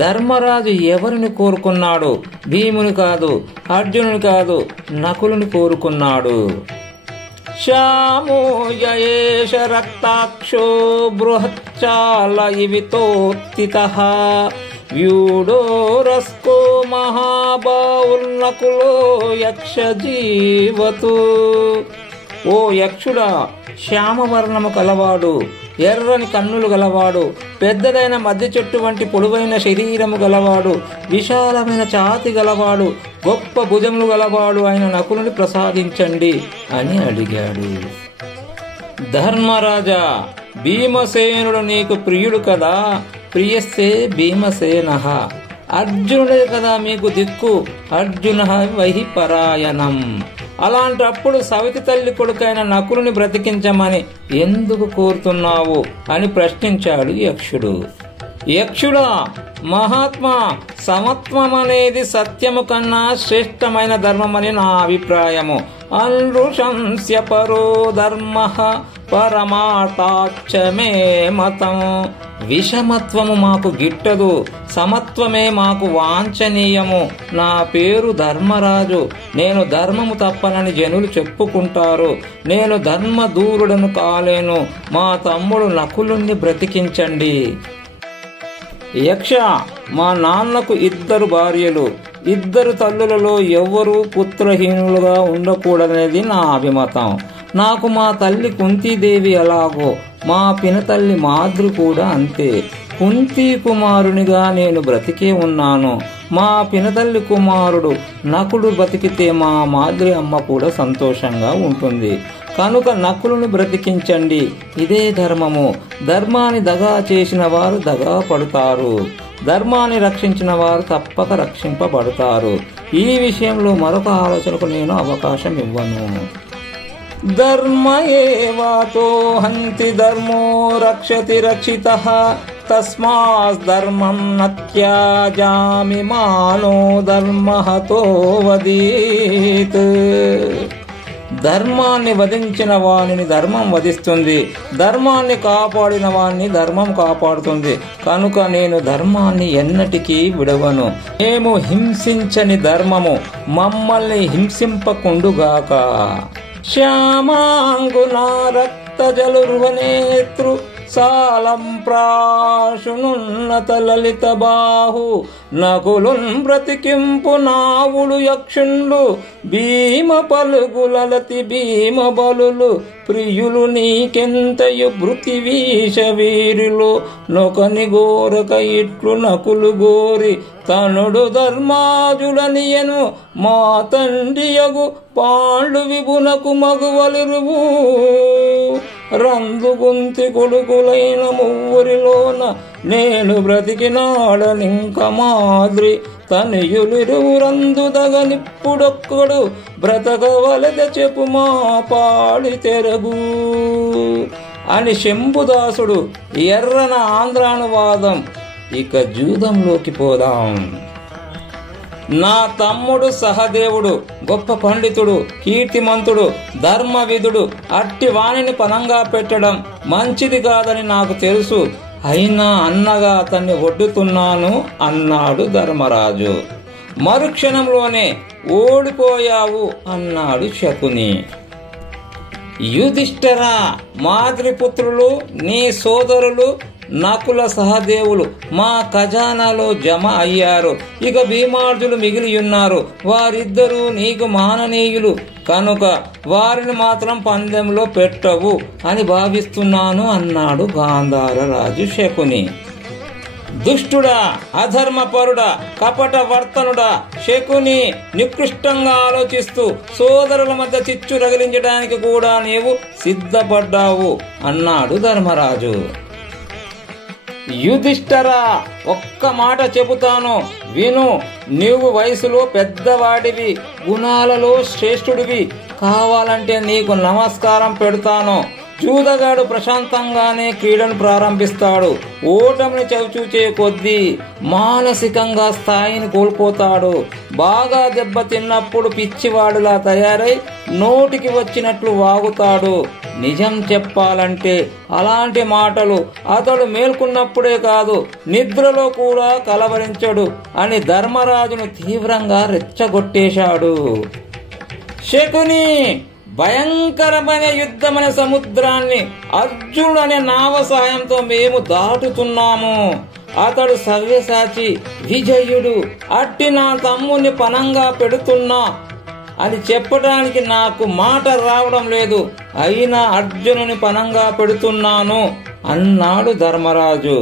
ధర్మరాజు ఎవరిని కోరుకున్నాడు? భీముని కాదు, అర్జునుని కాదు, నకులుని కోరుకున్నాడు. శ్యామో యయేష రక్తాక్షో బృహచ్చాల ఇవితోత్తితః వ్యూఢోరస్కో మహాబాహుర్నకులో యక్షజీవతు. ఓ యక్షుడా, శ్యామవర్ణము గలవాడు, ఎర్రని కన్నులు గలవాడు, పెద్దదైన మధ్య చెట్టు వంటి పొడవైన శరీరము గలవాడు, విశాలమైన ఛాతి గలవాడు, గొప్ప భుజములు గలవాడు అయిన నకులుని ప్రసాదించండి అని అడిగాడు. ధర్మరాజా, భీమసేనుడు నీకు ప్రియుడు కదా, ప్రియస్తే భీమసేనః. అర్జునుడే కదా మీకు దిక్కు, అర్జునః వహి పరాయణం. అలాంటప్పుడు సవితి తల్లి కొడుకైన నకులుని బ్రతికించమని ఎందుకు కోరుతున్నావు అని ప్రశ్నించాడు యక్షుడు. యక్షుడా, మహాత్మా, సమత్వం అనేది సత్యము కన్నా శ్రేష్టమైన ధర్మమని నా అభిప్రాయము. అనృశంస్య పరో ధర్మ పరమార్థాచ్చ మే మతం. విషమత్వము మాకు గిట్టదు, సమత్వమే మాకు వాంఛనీయము. నా పేరు ధర్మరాజు. నేను ధర్మము తప్పనని జనులు చెప్పుకుంటారు. నేను ధర్మ దూరుడను కాలేను. మా తమ్ముడు నకులుణ్ణి బ్రతికించండి. యక్ష, మా నాన్నకు 2 భార్యలు. 2 తల్లులలో ఎవ్వరూ పుత్రహీనులుగా ఉండకూడదనేది నా అభిమతం. నాకు మా తల్లి కుంతీదేవి ఎలాగో, మా పినతల్లి మాద్రి కూడా అంతే. కుంతీ కుమారునిగా నేను బ్రతికే ఉన్నాను. మా పినతల్లి కుమారుడు నకులు బ్రతికితే మా మాద్రి అమ్మ కూడా సంతోషంగా ఉంటుంది. కనుక నకులును బ్రతికించండి. ఇదే ధర్మము. ధర్మాన్ని దగా చేసిన వారు దగా పడతారు, ధర్మాన్ని రక్షించిన వారు తప్పక రక్షింపబడతారు. ఈ విషయంలో మరొక ఆలోచనకు నేను అవకాశం ఇవ్వను. ధర్మ ఏవాతో హంతి ధర్మో రక్షతి రక్షితః. తస్మాత్ ధర్మం నత్యాజామి మానో ధర్మహతో వదీత్. ధర్మాన్ని వధించిన వాణిని ధర్మం వధిస్తుంది, ధర్మాన్ని కాపాడిన వాణ్ణి ధర్మం కాపాడుతుంది. కనుక నేను ధర్మాన్ని ఎన్నటికీ విడవను. మేము హింసించని ధర్మము మమ్మల్ని హింసింపకుండుగాక. శ్యామాంగునా రక్త జలుర్వనేత్రు సాలం ప్రాశునున్నత లలిత బాహు. నకులున్ బ్రతికింపు నావుడు యక్షుండు. భీమ పలుగులలతి భీమ బలులు. ప్రియులు నీకెంతయు భృతివీష వీరిలో. నొకని గోరక ఇట్లు నకులు గోరి తనుడు ధర్మాజుడనియను. మా తండ్రియగు పాండు విభునకు మగువలిరువు. రందుగుంతి కొడుకులైన మువ్వురిలోన నేను బ్రతికినాడనింక మాద్రి. తనయులిరువు రందుదగనిప్పుడొక్కడు బ్రతకవలద చెప్పు మా పాడి తెరగు అని శంభుదాసుడు ఎర్రన ఆంధ్రానువాదం. ఇక జూదంలోకి పోదాం. నా తమ్ముడు సహదేవుడు గొప్ప పండితుడు, కీర్తిమంతుడు, ధర్మవిధుడు. అట్టి వాణిని పనంగా పెట్టడం మంచిది కాదని నాకు తెలుసు. అయినా అన్నగా అతన్ని ఒడ్డుతున్నాను అన్నాడు ధర్మరాజు. మరుక్షణంలోనే ఓడిపోయావు అన్నాడు శకుని. యుధిష్ఠిరా, మాద్రిపుత్రులు నీ సోదరులు నకుల సహదేవులు మా ఖజానాలో జమ అయ్యారు. ఇక భీమార్జులు మిగిలి ఉన్నారు. వారిద్దరూ నీకు మాననీయులు కనుక వారిని మాత్రం పందెంలో పెట్టవు అని భావిస్తున్నాను అన్నాడు గాంధార రాజు శకుని. దుష్టుడా, అధర్మపరుడా, కపట వర్తనుడా శకుని, నికృష్టంగా ఆలోచిస్తూ సోదరుల మధ్య చిచ్చు రగిలించడానికి కూడా నీవు సిద్ధపడ్డావు అన్నాడు ధర్మరాజు. యుధిష్ఠిరా, ఒక్క మాట చెబుతాను విను. నీవు వయసులో పెద్దవాడివి, గుణాలలో శ్రేష్ఠుడివి. కావాలంటే నీకు నమస్కారం పెడతాను. జూదగాడు ప్రశాంతంగానే క్రీడను ప్రారంభిస్తాడు. ఓటమిని చవిచూచే కొద్దీ మానసికంగా స్థాయిని కోల్పోతాడు. బాగా దెబ్బతిన్నప్పుడు పిచ్చివాడులా తయారై నోటికి వచ్చినట్లు వాగుతాడు. నిజం చెప్పాలంటే అలాంటి మాటలు అతడు మేల్కొన్నప్పుడే కాదు, నిద్రలో కూడా కలవరించడు అని ధర్మరాజును తీవ్రంగా రెచ్చగొట్టేశాడు. శకుని, భయంకరమైన యుద్ధమైన సముద్రాన్ని అర్జునుడు అనే నావ సాయంతో మేము దాటుతున్నాము. అతడు సవ్యసాచి, విజయుడు. అట్టి నా తమ్ముని పనంగా పెడుతున్నా అని చెప్పడానికి నాకు మాట రావడం లేదు. అయినా అర్జునుని పనంగా పెడుతున్నాను అన్నాడు ధర్మరాజు.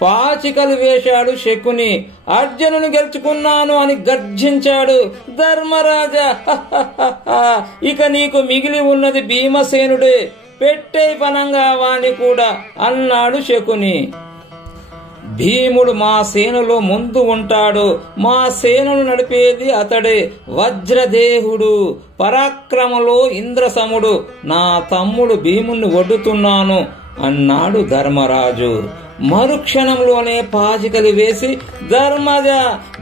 పాచికలు వేశాడు శకుని. అర్జునుని గెలుచుకున్నాను అని గర్జించాడు. ధర్మరాజా, ఇక నీకు మిగిలి ఉన్నది భీమసేనుడే, పెట్టే పనంగా వాణ్ణి కూడా అన్నాడు శకుని. భీముడు మా సేనలో ముందు ఉంటాడు, మా సేనను నడిపేది అతడే, వజ్రదేహుడు, పరాక్రమలో ఇంద్రసముడు, నా తమ్ముడు భీముణ్ణి ఒడ్డుతున్నాను అన్నాడు ధర్మరాజు. మరుక్షణంలోనే పాచికలు వేసి ధర్మజ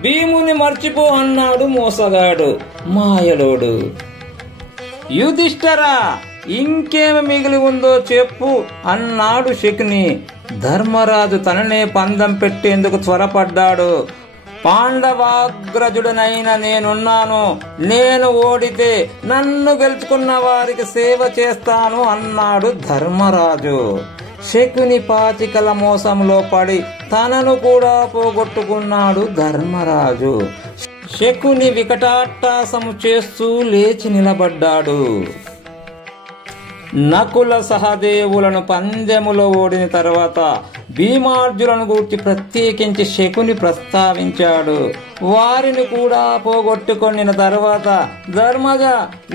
భీముని మర్చిపో అన్నాడు మోసగాడు మాయలోడు. యుధిష్ఠరా ఇంకేమి మిగిలి ఉందో చెప్పు అన్నాడు శకుని. ధర్మరాజు తననే పందెం పెట్టేందుకు త్వరపడ్డాడు. పాండవాగ్రజుడనైన నేనున్నాను, నేను ఓడితే నన్ను గెలుచుకున్న వారికి సేవ చేస్తాను అన్నాడు ధర్మరాజు. శకుని పాచికల మోసంలో పడి తనను కూడా పోగొట్టుకున్నాడు ధర్మరాజు. శకుని వికటాట్టహాసము చేస్తూ లేచి నిలబడ్డాడు. నకుల సహదేవులను పందెములో ఓడిన తర్వాత భీమార్జులను గూర్చి ప్రత్యేకించి శకుని ప్రస్తావించాడు. వారిని కూడా పోగొట్టుకొనిన తర్వాత ధర్మజ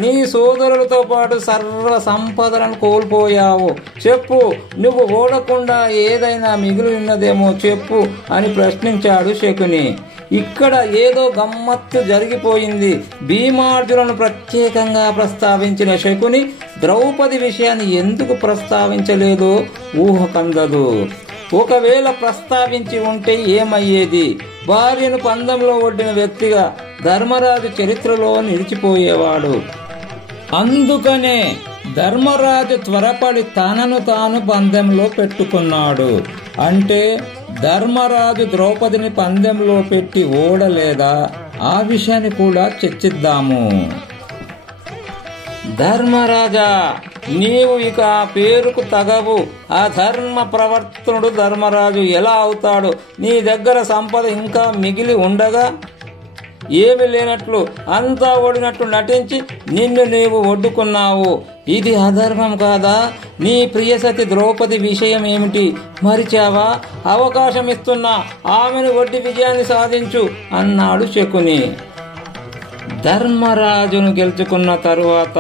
నీ సోదరులతో పాటు సర్వ సంపదలను కోల్పోయావు, చెప్పు నువ్వు ఓడకుండా ఏదైనా మిగిలి ఉన్నదేమో చెప్పు అని ప్రశ్నించాడు శకుని. ఇక్కడ ఏదో గమ్మత్తు జరిగిపోయింది. భీమార్జులను ప్రత్యేకంగా ప్రస్తావించిన శకుని ద్రౌపది విషయాన్ని ఎందుకు ప్రస్తావించలేదో ఊహకందదు. ఒకవేళ ప్రస్తావించి ఉంటే ఏమయ్యేది? భార్యను పందెంలో ఒడ్డిన వ్యక్తిగా ధర్మరాజు చరిత్రలో నిలిచిపోయేవాడు. అందుకనే ధర్మరాజు త్వరపడి తనను తాను పందెంలో పెట్టుకున్నాడు. అంటే ధర్మరాజు ద్రౌపదిని పందెంలో పెట్టి ఓడలేదా? ఆ విషయాన్ని కూడా చర్చిద్దాము. ధర్మరాజా నీవు ఇక పేరుకు తగవు. అధర్మ ప్రవర్తనుడు ధర్మరాజు ఎలా అవుతాడు? నీ దగ్గర సంపద ఇంకా మిగిలి ఉండగా ఏమి లేనట్లు అంతా ఓడినట్లు నటించి నిన్ను నీవు ఒడ్డుకున్నావు. ఇది అధర్మం కాదా? నీ ప్రియసతి ద్రౌపది విషయం ఏమిటి మరిచావా? అవకాశం ఇస్తున్నా ఆమెను ఒడ్డి విజయాన్ని సాధించు అన్నాడు శకుని. ధర్మరాజును గెలుచుకున్న తరువాత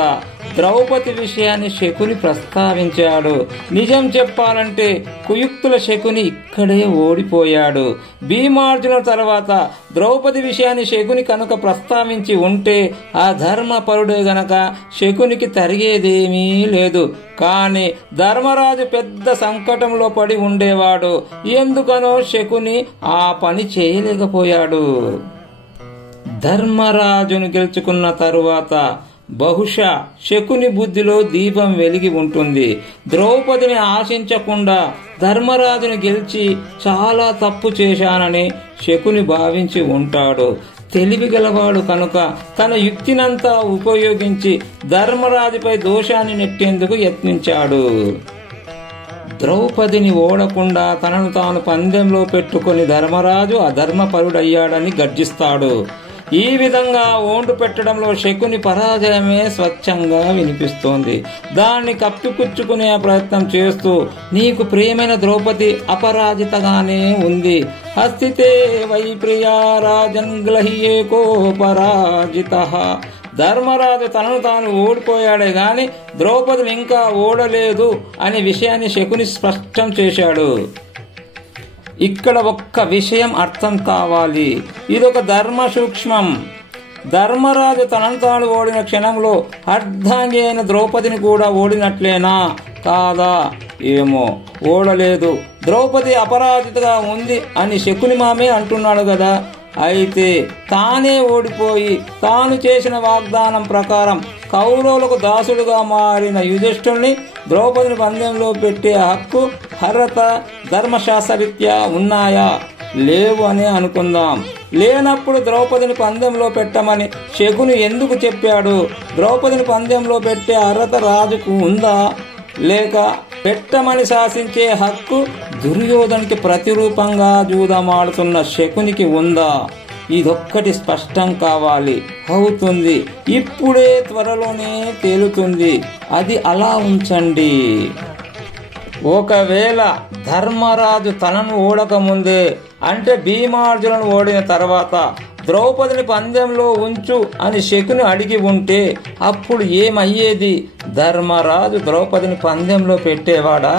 ద్రౌపది విషయాన్ని శకుని ప్రస్తావించాడు. నిజం చెప్పాలంటే కుయుక్తుల శకుని ఇక్కడే ఓడిపోయాడు. భీమార్జునుల తర్వాత ద్రౌపది విషయాన్ని శకుని కనుక ప్రస్తావించి ఉంటే ఆ ధర్మపరుడే గనక శకునికి తరిగేదేమీ లేదు. కాని ధర్మరాజు పెద్ద సంకటంలో పడి ఉండేవాడు. ఎందుకనో శకుని ఆ పని చేయలేకపోయాడు. ధర్మరాజును గెలుచుకున్న తరువాత బహుశా శకుని బుద్ధిలో దీపం వెలిగి ఉంటుంది. ద్రౌపదిని ఆశించకుండా ధర్మరాజును గెలిచి చాలా తప్పు చేశానని శకుని భావించి ఉంటాడు. తెలివిగలవాడు కనుక తన యుక్తినంతా ఉపయోగించి ధర్మరాజుపై దోషాన్ని నెట్టేందుకు యత్నించాడు. ద్రౌపదిని ఓడకుండా తనను తాను పందెంలో పెట్టుకుని ధర్మరాజు అధర్మపరుడయ్యాడని గర్జిస్తాడు. ఈ విధంగా ఓండు పెట్టడంలో శకుని పరాజయమే స్వచ్ఛంగా వినిపిస్తోంది. దాన్ని కప్పిపుచ్చుకునే ప్రయత్నం చేస్తూ నీకు ప్రియమైన ద్రౌపది అపరాజితగానే ఉంది. హస్తితే వై ప్రియా రాజన్ గ్లహ్యేకో పరాజితః. ధర్మరాజు తనను తాను ఓడిపోయాడే గాని ద్రౌపదిని ఇంకా ఓడలేదు అనే విషయాన్ని శకుని స్పష్టం చేశాడు. ఇక్కడ ఒక్క విషయం అర్థం కావాలి. ఇదొక ధర్మ సూక్ష్మం. ధర్మరాజు తనను తాను ఓడిన క్షణంలో అర్ధాంగి అయిన ద్రౌపదిని కూడా ఓడినట్లేనా కాదా? ఏమో ఓడలేదు, ద్రౌపది అపరాజితగా ఉంది అని శకుని మామే అంటున్నాడు కదా. అయితే తానే ఓడిపోయి తాను చేసిన వాగ్దానం ప్రకారం కౌరవులకు దాసుడుగా మారిన యుధిష్ఠుడిని ద్రౌపదిని పందెంలో పెట్టే హక్కు హరత ధర్మశాస్త్రరీత్యా ఉన్నాయా? లేవు అని అనుకుందాం. లేనప్పుడు ద్రౌపదిని పందెంలో పెట్టమని శకుని ఎందుకు చెప్పాడు? ద్రౌపదిని పందెంలో పెట్టే అర్హత రాజుకు ఉందా? లేక పెట్టమని శాసించే హక్కు దుర్యోధనునికి ప్రతిరూపంగా జూదమాడుతున్న శకునికి ఉందా? ఇదొక్కటి స్పష్టం కావాలి. అవుతుంది, ఇప్పుడే త్వరలోనే తేలుతుంది. అది అలా ఉంచండి. ఒకవేళ ధర్మరాజు తనను ఓడకముందే అంటే భీమార్జులను ఓడిన తర్వాత ద్రౌపదిని పందెంలో ఉంచు అని శకుని అడిగి ఉంటే అప్పుడు ఏమయ్యేది? ధర్మరాజు ద్రౌపదిని పందెంలో పెట్టేవాడా?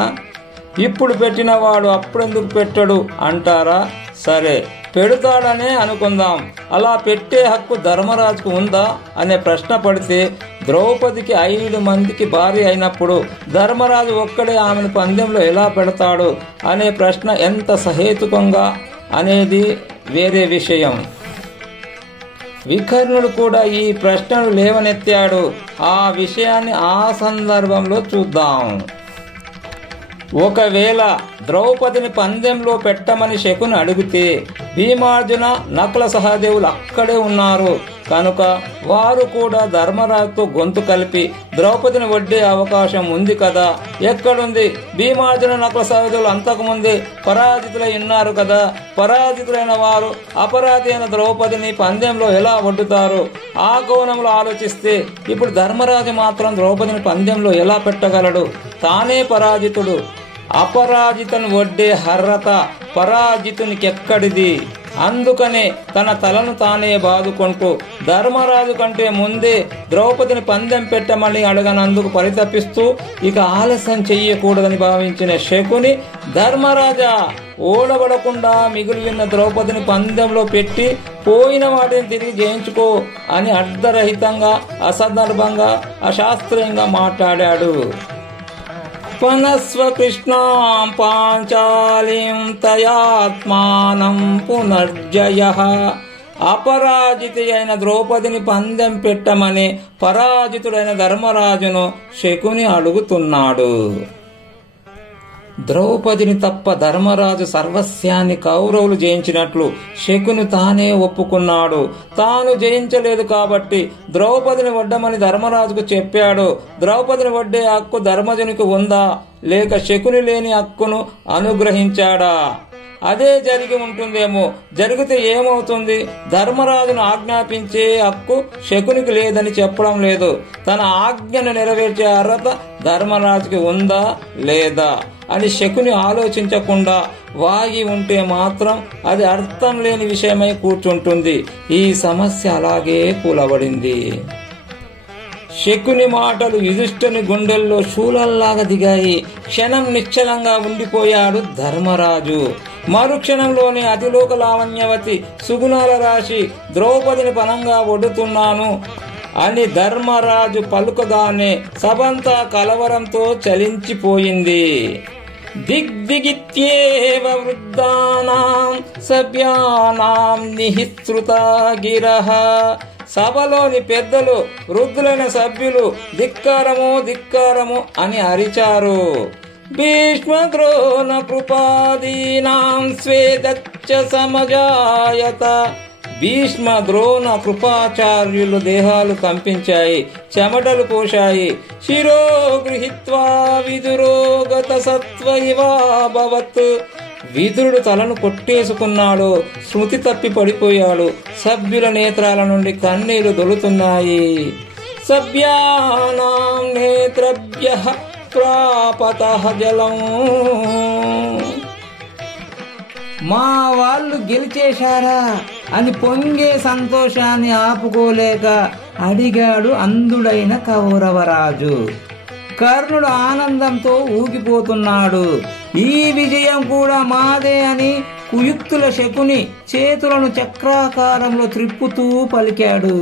ఇప్పుడు పెట్టిన వాడు అప్పుడెందుకు పెట్టడు అంటారా? సరే, పెడతాడనే అనుకుందాం. అలా పెట్టే హక్కు ధర్మరాజుకు ఉందా అనే ప్రశ్న పడితే, ద్రౌపదికి 5 మందికి భార్య అయినప్పుడు ధర్మరాజు ఒక్కడే ఆమెను పందెంలో ఎలా పెడతాడు అనే ప్రశ్న ఎంత సహేతుకంగా అనేది వేరే విషయం. వికర్ణుడు కూడా ఈ ప్రశ్నను లేవనెత్తాడు. ఆ విషయాన్ని ఆ సందర్భంలో చూద్దాం. ఒకవేళ ద్రౌపదిని పందెంలో పెట్టమని శకుని అడిగితే భీమార్జున, నకుల సహదేవులు అక్కడే ఉన్నారు కనుక వారు కూడా ధర్మరాజుతో గొంతు కలిపి ద్రౌపదిని వడ్డే అవకాశం ఉంది కదా. ఎక్కడుంది? భీమార్జున, నకుల సహదేవులు అంతకుముందే పరాజితులై ఉన్నారు కదా. పరాజితులైన వారు అపరాధి అయిన ద్రౌపదిని పందెంలో ఎలా వడ్డుతారు? ఆ కోణంలో ఆలోచిస్తే ఇప్పుడు ధర్మరాజు మాత్రం ద్రౌపదిని పందెంలో ఎలా పెట్టగలడు? తానే పరాజితుడు. అపరాజితను వడ్డే అర్హత పరాజితునికెక్కడిది? అందుకనే తన తలను తానే బాదుకుంటూ ధర్మరాజు కంటే ముందే ద్రౌపదిని పందెం పెట్టమని అడగనందుకు పరితపిస్తూ ఇక ఆలస్యం చెయ్యకూడదని భావించిన శకుని, ధర్మరాజా, ఓడబడకుండా మిగిలిన ద్రౌపదిని పందెంలో పెట్టి పోయిన వాటిని తిరిగి జయించుకో అని అర్ధరహితంగా, అసందర్భంగా, అశాస్త్రీయంగా మాట్లాడాడు. పనస్వ కృష్ణాం పాంచాలిం తయాత్మానం పునర్జయః. అపరాజితి అయిన ద్రౌపదిని పందెం పెట్టమని పరాజితుడైన ధర్మరాజును శకుని అడుగుతున్నాడు. ద్రౌపదిని తప్ప ధర్మరాజు సర్వస్యాన్ని కౌరవులు జయించినట్లు శకుని తానే ఒప్పుకున్నాడు. తాను జయించలేదు కాబట్టి ద్రౌపదిని వడ్డమని ధర్మరాజుకు చెప్పాడు. ద్రౌపదిని వడ్డే హక్కు ధర్మజునికి ఉందా, లేక శకుని లేని హక్కును అనుగ్రహించాడా? అదే జరిగి ఉంటుందేమో. జరిగితే ఏమవుతుంది? ధర్మరాజును ఆజ్ఞాపించే హక్కు శకునికి లేదని చెప్పడం లేదు. తన ఆజ్ఞను నెరవేర్చే అర్హత ధర్మరాజుకి ఉందా లేదా అని శకుని ఆలోచించకుండా వాగి ఉంటే మాత్రం అది అర్థం లేని విషయమై కూర్చుంటుంది. ఈ సమస్య అలాగే కూలబడింది. శకుని మాటలు యుధిష్ఠుని గుండెల్లో శూలల్లాగా దిగాయి. క్షణం నిశ్చలంగా ఉండిపోయాడు ధర్మరాజు. మరుక్షణంలోనే అతిలోక లావణ్యవతి సుగుణాల రాశి ద్రౌపదిని పనంగా వడ్డుతున్నాను అని ధర్మరాజు పలుకగానే సభంతా కలవరంతో చలించిపోయింది. దిగ్దిగిత్యేవ వృద్ధానాం సభ్యానాం నిహిత్రుతా గిరః. సభలోని పెద్దలు, వృద్ధులైన సభ్యులు ధిక్కారము ధిక్కారము అని అరిచారు. భీష్మ ద్రోణ కృపాదీనాం స్వేదచ్చ సమజాయత. భీష్మ ద్రోణ కృపాచార్యులు దేహాలు కంపించాయి, చెమటలు పోశాయి. శిరో గృహీత్వా విదురోగత సత్వైవాభవత్. విదురుడు తలను కొట్టేసుకున్నాడు, స్మృతి తప్పి పడిపోయాడు. సభ్యుల నేత్రాల నుండి కన్నీరు దొలుతున్నాయి. సభ్యానాం నేత్రభ్యః ప్రాపతః జలం. మా వాళ్ళు గెలిచేశారా అని పొంగే సంతోషాన్ని ఆపుకోలేక అడిగాడు అంధుడైన కౌరవరాజు. కర్ణుడు ఆనందంతో ఊగిపోతున్నాడు. ఈ విజయం కూడా మాదే అని కుయుక్తుల శకుని చేతులను చక్రాకారంలో త్రిప్పుతూ పలికాడు.